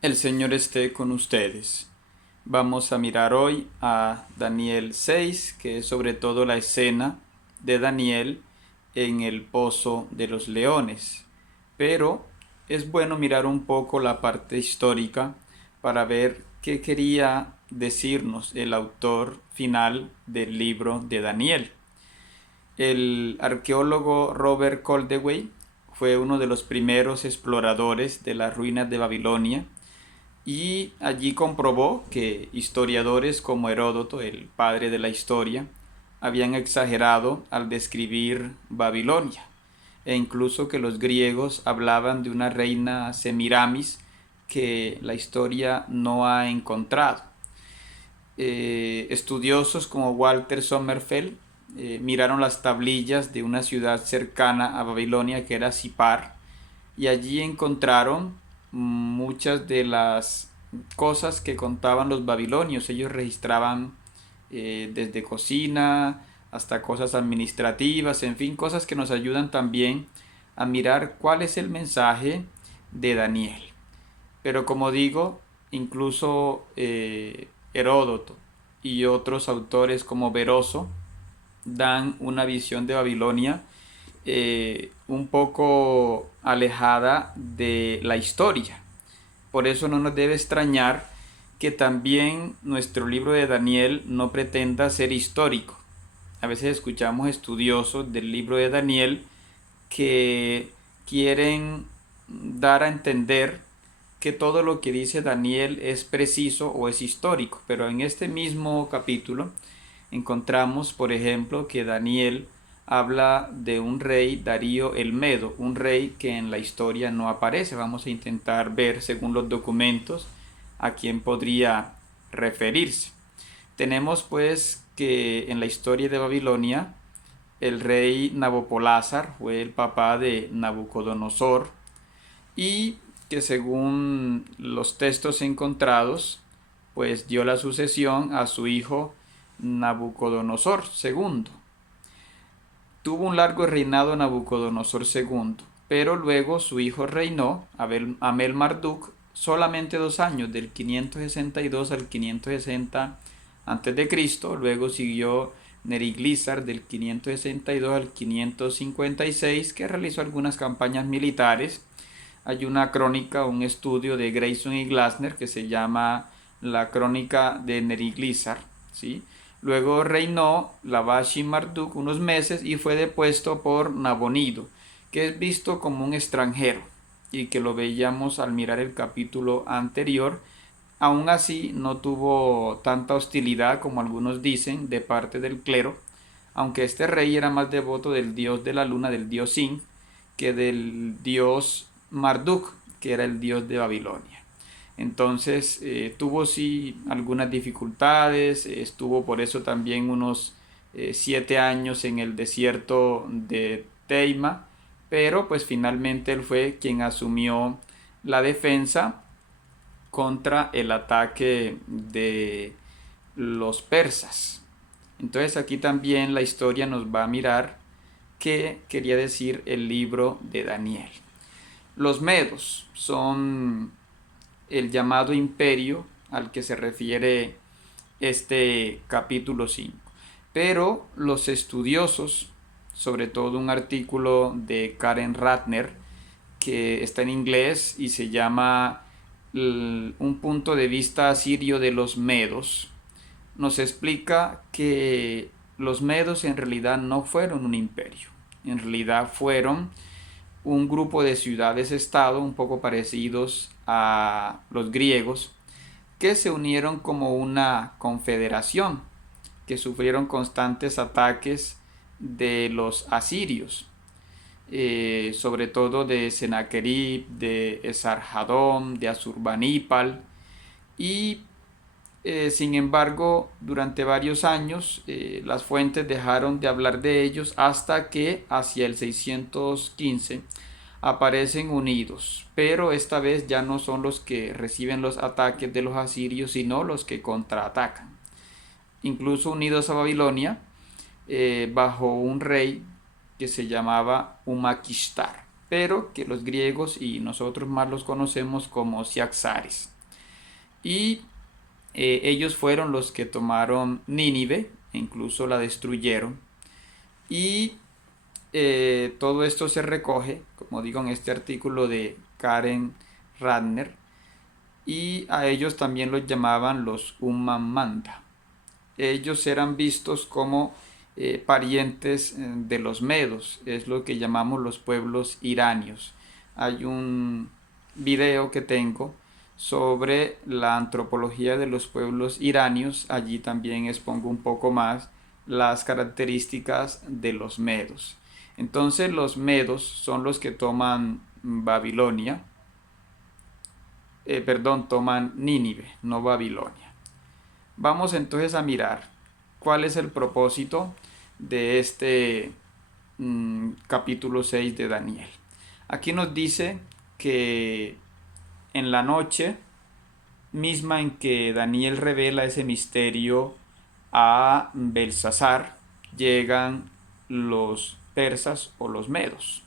El Señor esté con ustedes. Vamos a mirar hoy a Daniel 6, que es sobre todo la escena de Daniel en el pozo de los leones. Pero es bueno mirar un poco la parte histórica para ver qué quería decirnos el autor final del libro de Daniel. El arqueólogo Robert Coldewey fue uno de los primeros exploradores de las ruinas de Babilonia y allí comprobó que historiadores como Heródoto, el padre de la historia, habían exagerado al describir Babilonia, e incluso que los griegos hablaban de una reina Semiramis que la historia no ha encontrado. Estudiosos como Walter Sommerfeld miraron las tablillas de una ciudad cercana a Babilonia que era Sipar, y allí encontraron muchas de las cosas que contaban los babilonios. Ellos registraban desde cocina hasta cosas administrativas, en fin, cosas que nos ayudan también a mirar cuál es el mensaje de Daniel. Pero como digo, incluso Heródoto y otros autores como Veroso dan una visión de Babilonia un poco alejada de la historia. Por eso no nos debe extrañar que también nuestro libro de Daniel no pretenda ser histórico. A veces escuchamos estudiosos del libro de Daniel que quieren dar a entender que todo lo que dice Daniel es preciso o es histórico, pero en este mismo capítulo encontramos, por ejemplo, que Daniel habla de un rey, Darío el Medo, un rey que en la historia no aparece. Vamos a intentar ver, según los documentos, a quién podría referirse. Tenemos pues que en la historia de Babilonia el rey Nabopolázar fue el papá de Nabucodonosor, y que según los textos encontrados, pues dio la sucesión a su hijo Nabucodonosor II. Tuvo un largo reinado Nabucodonosor II, pero luego su hijo reinó, Amel Marduk, solamente 2 años, del 562 al 560 a.C. Luego siguió Neriglissar del 562 al 556, que realizó algunas campañas militares. Hay una crónica, un estudio de Grayson y Glasner que se llama La Crónica de Neriglissar, ¿sí? Luego reinó Lavashi Marduk unos meses y fue depuesto por Nabonido, que es visto como un extranjero y que lo veíamos al mirar el capítulo anterior. Aún así no tuvo tanta hostilidad como algunos dicen de parte del clero, aunque este rey era más devoto del dios de la luna, del dios Sin, que del dios Marduk, que era el dios de Babilonia. Entonces tuvo sí algunas dificultades, estuvo por eso también unos 7 años en el desierto de Teima, pero pues finalmente él fue quien asumió la defensa contra el ataque de los persas. Entonces aquí también la historia nos va a mirar qué quería decir el libro de Daniel. Los medos son el llamado imperio al que se refiere este capítulo 5. Pero los estudiosos, sobre todo un artículo de Karen Ratner, que está en inglés y se llama Un punto de vista asirio de los medos, nos explica que los medos en realidad no fueron un imperio, en realidad fueron un grupo de ciudades-estado un poco parecidos a los griegos, que se unieron como una confederación, que sufrieron constantes ataques de los asirios, sobre todo de Sennacherib, de Esarhadón, de Asurbanipal, y sin embargo durante varios años las fuentes dejaron de hablar de ellos hasta que hacia el 615 aparecen unidos, pero esta vez ya no son los que reciben los ataques de los asirios, sino los que contraatacan. Incluso unidos a Babilonia, bajo un rey que se llamaba Umakishtar. pero que los griegos y nosotros más los conocemos como Ciaxares. Y ellos fueron los que tomaron Nínive, e incluso la destruyeron. Y todo esto se recoge, como digo, en este artículo de Karen Radner, y a ellos también los llamaban los Ummamanda. Ellos eran vistos como parientes de los medos, es lo que llamamos los pueblos iranios. Hay un video que tengo sobre la antropología de los pueblos iranios, allí también expongo un poco más las características de los medos. Entonces los medos son los que toman Babilonia, toman Nínive, no Babilonia. Vamos entonces a mirar cuál es el propósito de este capítulo 6 de Daniel. Aquí nos dice que en la noche misma en que Daniel revela ese misterio a Belsasar, llegan los persas o los medos.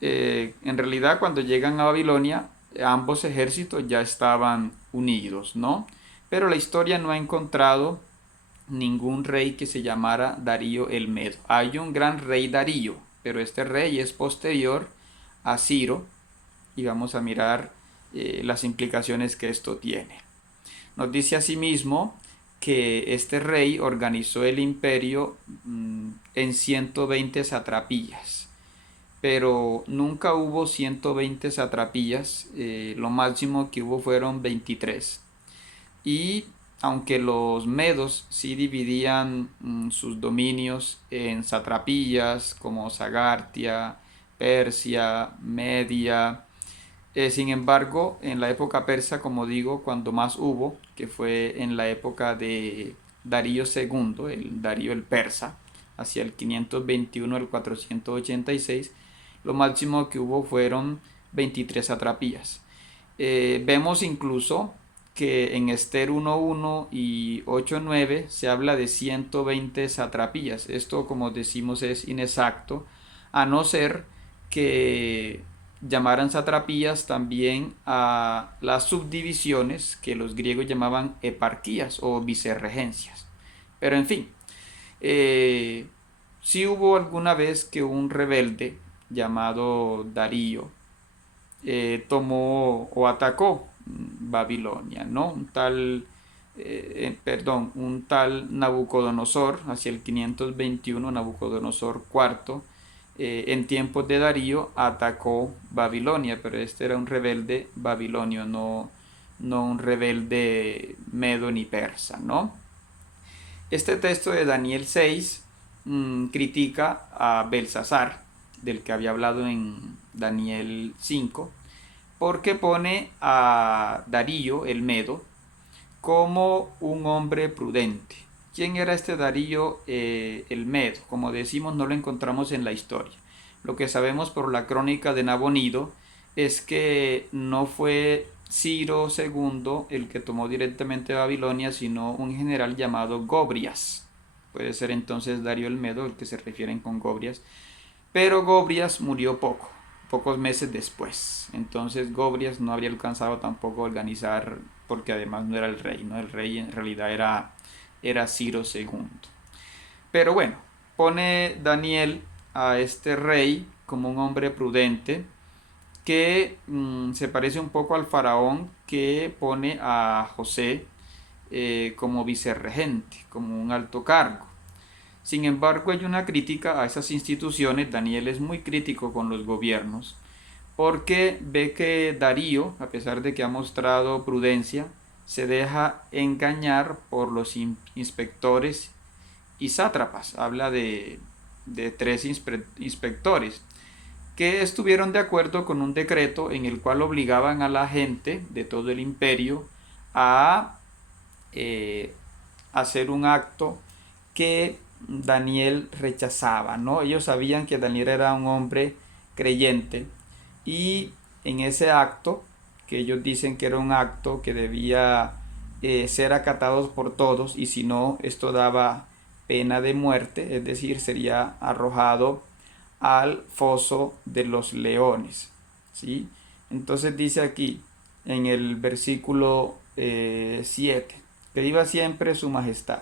En realidad, cuando llegan a Babilonia, ambos ejércitos ya estaban unidos, ¿no? Pero la historia no ha encontrado ningún rey que se llamara Darío el Medo. Hay un gran rey Darío, pero este rey es posterior a Ciro, y vamos a mirar las implicaciones que esto tiene. Nos dice asimismo que este rey organizó el imperio en 120 satrapías, pero nunca hubo 120 satrapías, lo máximo que hubo fueron 23. Y aunque los medos sí dividían sus dominios en satrapías como Sagartia, Persia, Media, sin embargo, en la época persa, como digo, cuando más hubo, que fue en la época de Darío II, el Darío el persa, hacia el 521 al 486, lo máximo que hubo fueron 23 satrapías. Vemos incluso que en Esther 1.1 y 8.9 se habla de 120 satrapías. Esto, como decimos, es inexacto, a no ser que llamaran satrapías también a las subdivisiones que los griegos llamaban eparquías o vicerregencias. Pero en fin, sí hubo alguna vez que un rebelde llamado Darío tomó o atacó Babilonia, ¿no? Un tal Nabucodonosor, hacia el 521, Nabucodonosor IV, en tiempos de Darío, atacó Babilonia, pero este era un rebelde babilonio, no un rebelde medo ni persa, ¿no? Este texto de Daniel 6 critica a Belsasar, del que había hablado en Daniel 5, porque pone a Darío el Medo como un hombre prudente. ¿Quién era este Darío el Medo? Como decimos, no lo encontramos en la historia. Lo que sabemos por la crónica de Nabonido es que no fue Ciro II el que tomó directamente Babilonia, sino un general llamado Gobrias. Puede ser entonces Darío el Medo el que se refieren con Gobrias. Pero Gobrias murió pocos meses después. Entonces Gobrias no habría alcanzado tampoco a organizar, porque además no era el rey, ¿no? El rey en realidad era Ciro II. Pero bueno, pone Daniel a este rey como un hombre prudente que se parece un poco al faraón que pone a José como vicerregente, como un alto cargo. Sin embargo, hay una crítica a esas instituciones. Daniel es muy crítico con los gobiernos porque ve que Darío, a pesar de que ha mostrado prudencia, se deja engañar por los inspectores y sátrapas. Habla de 3 inspectores que estuvieron de acuerdo con un decreto en el cual obligaban a la gente de todo el imperio a hacer un acto que Daniel rechazaba, ¿no? Ellos sabían que Daniel era un hombre creyente y en ese acto, que ellos dicen que era un acto que debía ser acatado por todos, y si no, esto daba pena de muerte, es decir, sería arrojado al foso de los leones, ¿sí? Entonces dice aquí en el versículo 7, que viva siempre su majestad.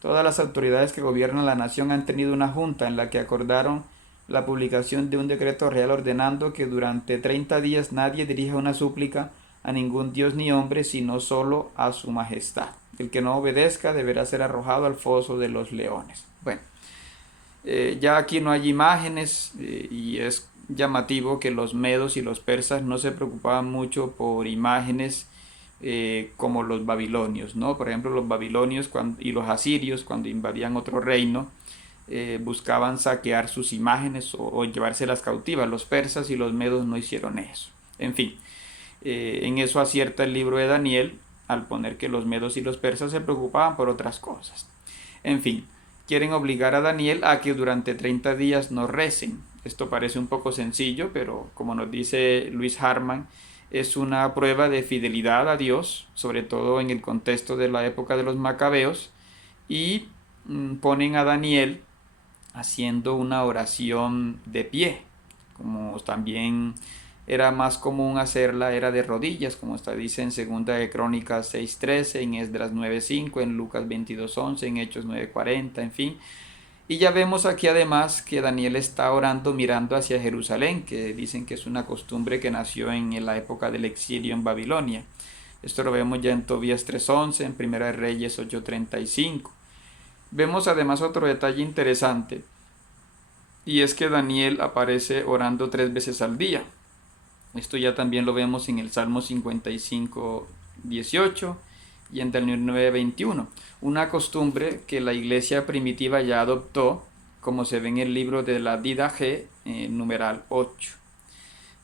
Todas las autoridades que gobiernan la nación han tenido una junta en la que acordaron la publicación de un decreto real ordenando que durante 30 días nadie dirija una súplica a ningún dios ni hombre, sino solo a su majestad. El que no obedezca deberá ser arrojado al foso de los leones. Bueno, ya aquí no hay imágenes, y es llamativo que los medos y los persas no se preocupaban mucho por imágenes como los babilonios, ¿no? Por ejemplo, los babilonios y los asirios, cuando invadían otro reino, buscaban saquear sus imágenes o llevárselas cautivas. Los persas y los medos no hicieron eso. En fin, en eso acierta el libro de Daniel al poner que los medos y los persas se preocupaban por otras cosas. En fin, quieren obligar a Daniel a que durante 30 días no recen. Esto parece un poco sencillo, pero como nos dice Luis Harman, es una prueba de fidelidad a Dios, sobre todo en el contexto de la época de los macabeos, y ponen a Daniel haciendo una oración de pie, como también era más común hacerla, era de rodillas, como está dice en Segunda de Crónicas 6:13, en Esdras 9:5, en Lucas 22:11, en Hechos 9:40, en fin. Y ya vemos aquí además que Daniel está orando mirando hacia Jerusalén, que dicen que es una costumbre que nació en la época del exilio en Babilonia. Esto lo vemos ya en Tobías 3:11, en Primera de Reyes 8:35. Vemos además otro detalle interesante, y es que Daniel aparece orando 3 veces al día. Esto ya también lo vemos en el Salmo 55:18 y en Daniel 9:21. Una costumbre que la iglesia primitiva ya adoptó, como se ve en el libro de la Didache, numeral 8.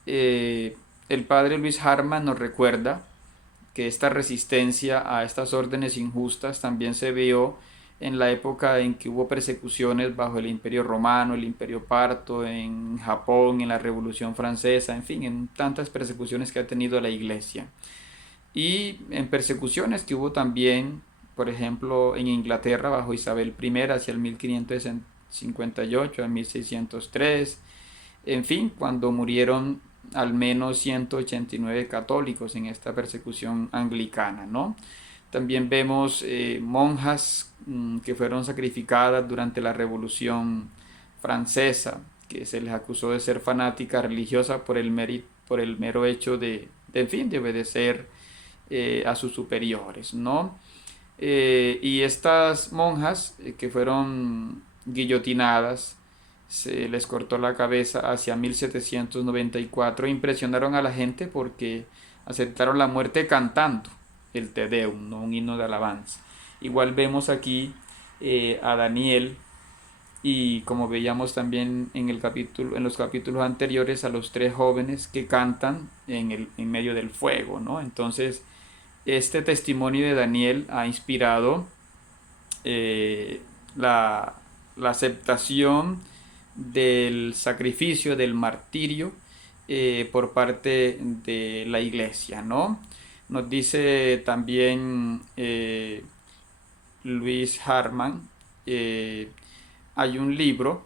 El padre Luis Harman nos recuerda que esta resistencia a estas órdenes injustas también se vio en la época en que hubo persecuciones bajo el Imperio Romano, el Imperio Parto, en Japón, en la Revolución Francesa, en fin, en tantas persecuciones que ha tenido la Iglesia. Y en persecuciones que hubo también, por ejemplo, en Inglaterra bajo Isabel I hacia el 1558 al 1603, en fin, cuando murieron al menos 189 católicos en esta persecución anglicana, ¿no? También vemos monjas que fueron sacrificadas durante la Revolución Francesa, que se les acusó de ser fanáticas religiosas por el mero hecho en fin, de obedecer a sus superiores, ¿no? Y estas monjas que fueron guillotinadas, se les cortó la cabeza hacia 1794, impresionaron a la gente porque aceptaron la muerte cantando el Te Deum, ¿no? Un himno de alabanza. Igual vemos aquí a Daniel, y como veíamos también en los capítulos anteriores, a los 3 jóvenes que cantan en medio del fuego, ¿no? Entonces, este testimonio de Daniel ha inspirado la, la aceptación del sacrificio, del martirio, por parte de la iglesia, ¿no? Nos dice también Luis Harman, hay un libro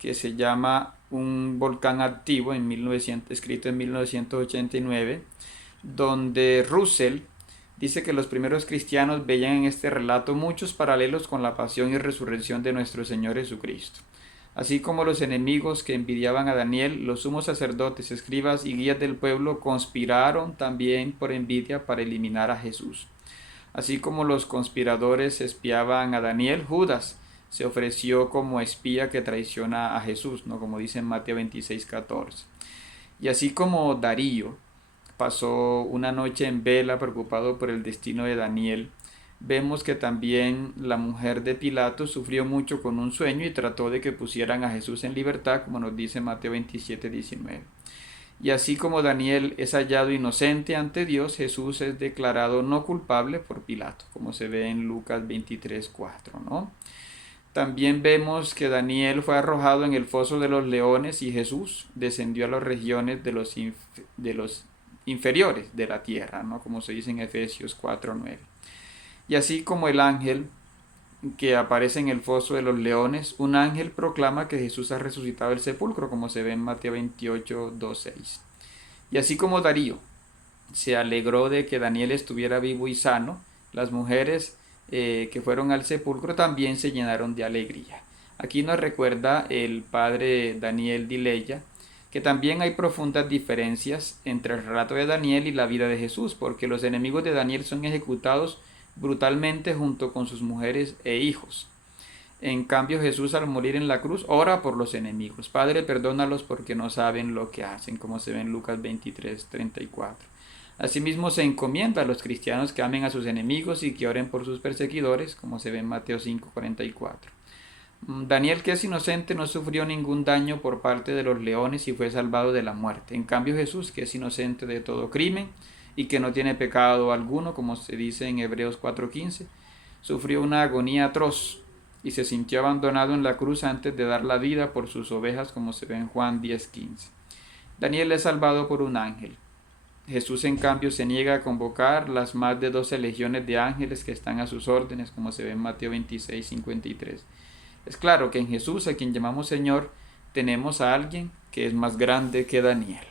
que se llama Un volcán activo, escrito en 1989, donde Russell dice que los primeros cristianos veían en este relato muchos paralelos con la pasión y resurrección de nuestro Señor Jesucristo. Así como los enemigos que envidiaban a Daniel, los sumos sacerdotes, escribas y guías del pueblo conspiraron también por envidia para eliminar a Jesús. Así como los conspiradores espiaban a Daniel, Judas se ofreció como espía que traiciona a Jesús, ¿no? Como dice en Mateo 26:14. Y así como Darío pasó una noche en vela preocupado por el destino de Daniel, vemos que también la mujer de Pilato sufrió mucho con un sueño y trató de que pusieran a Jesús en libertad, como nos dice Mateo 27:19. Y así como Daniel es hallado inocente ante Dios, Jesús es declarado no culpable por Pilato, como se ve en Lucas 23:4, ¿no? También vemos que Daniel fue arrojado en el foso de los leones y Jesús descendió a las regiones de los inferiores de la tierra, ¿no? Como se dice en Efesios 4:9. Y así como el ángel que aparece en el foso de los leones, un ángel proclama que Jesús ha resucitado del sepulcro, como se ve en Mateo 28, 2, 6. Y así como Darío se alegró de que Daniel estuviera vivo y sano, las mujeres que fueron al sepulcro también se llenaron de alegría. Aquí nos recuerda el padre Daniel Dileya que también hay profundas diferencias entre el relato de Daniel y la vida de Jesús, porque los enemigos de Daniel son ejecutados brutalmente junto con sus mujeres e hijos. En cambio, Jesús al morir en la cruz ora por los enemigos. Padre, perdónalos porque no saben lo que hacen, como se ve en Lucas 23, 34. Asimismo, se encomienda a los cristianos que amen a sus enemigos y que oren por sus perseguidores, como se ve en Mateo 5, 44. Daniel, que es inocente, no sufrió ningún daño por parte de los leones y fue salvado de la muerte. En cambio, Jesús, que es inocente de todo crimen y que no tiene pecado alguno, como se dice en Hebreos 4:15, sufrió una agonía atroz y se sintió abandonado en la cruz antes de dar la vida por sus ovejas, como se ve en Juan 10:15. Daniel es salvado por un ángel. Jesús, en cambio, se niega a convocar las más de 12 legiones de ángeles que están a sus órdenes, como se ve en Mateo 26:53. Es claro que en Jesús, a quien llamamos Señor, tenemos a alguien que es más grande que Daniel.